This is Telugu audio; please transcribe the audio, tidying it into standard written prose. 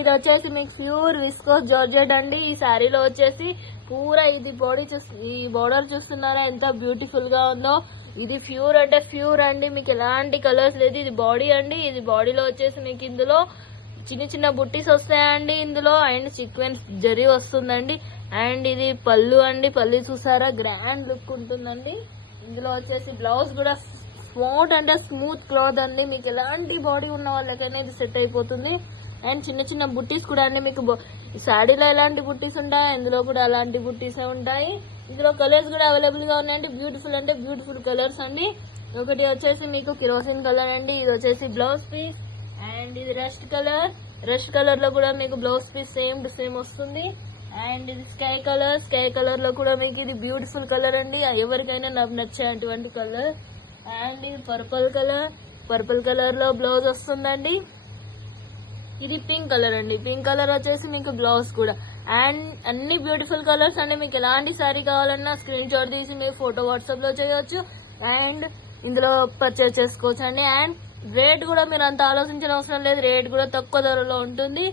ఇది వచ్చేసి మీకు ప్యూర్ విస్కోస్ జార్జెట్ అండి. ఈ శారీలో వచ్చేసి పూరా ఇది ఈ బోర్డర్ చూస్తున్నారా ఎంత బ్యూటిఫుల్ గా ఉందో. ఇది ప్యూర్ అంటే ప్యూర్ అండి, మీకు ఎలాంటి కలర్స్ లేదు. ఇది బాడీ అండి, ఇది బాడీలో వచ్చేసి మీకు ఇందులో చిన్న చిన్న బుట్టీస్ వస్తాయండి ఇందులో, అండ్ సీక్వెన్స్ జరీ వస్తుందండి. అండ్ ఇది పళ్ళు అండి, పళ్ళు చూసారా గ్రాండ్ లుక్ ఉంటుందండి. ఇందులో వచ్చేసి బ్లౌజ్ కూడా స్మూత్ అంటే స్మూత్ క్లాత్ అండి, మీకు ఎలాంటి బాడీ ఉన్న వాళ్ళకైనా ఇది సెట్ అయిపోతుంది. అండ్ చిన్న చిన్న బుట్టీస్ కూడా అండి, మీకు శారీలో ఎలాంటి బుట్టీస్ ఉంటాయి ఇందులో కూడా అలాంటి బుట్టీసే ఉంటాయి. ఇందులో కలర్స్ కూడా అవైలబుల్ గా ఉన్నాయండి. బ్యూటిఫుల్ అంటే బ్యూటిఫుల్ కలర్స్ అండి. ఒకటి వచ్చేసి మీకు కిరోసిన్ కలర్ అండి, ఇది వచ్చేసి బ్లౌజ్ పీస్. అండ్ ఇది రస్ట్ కలర్ లో కూడా మీకు blouse piece same to same వస్తుంది. అండ్ ఇది స్కై కలర్ లో కూడా మీకు ఇది బ్యూటిఫుల్ కలర్ అండి, ఎవరికైనా నచ్చేటువంటి కలర్. అండ్ ఇది పర్పుల్ కలర్ లో బ్లౌజ్ వస్తుందండి. ఇది పింక్ కలర్ అండి, పింక్ కలర్ వచ్చేసి మీకు బ్లౌజ్ కూడా. అండ్ అన్ని బ్యూటిఫుల్ కలర్స్ అండి, మీకు ఎలాంటి శారీ కావాలన్నా స్క్రీన్ షాట్ తీసి మీరు ఫోటో వాట్సాప్ లో చేయొచ్చు అండ్ ఇందులో పర్చేస్ చేసుకోవచ్చు అండి. అండ్ రేట్ కూడా మీరు అంత ఆలోచించిన అవసరం లేదు, రేట్ కూడా తక్కువ ధరలో ఉంటుంది.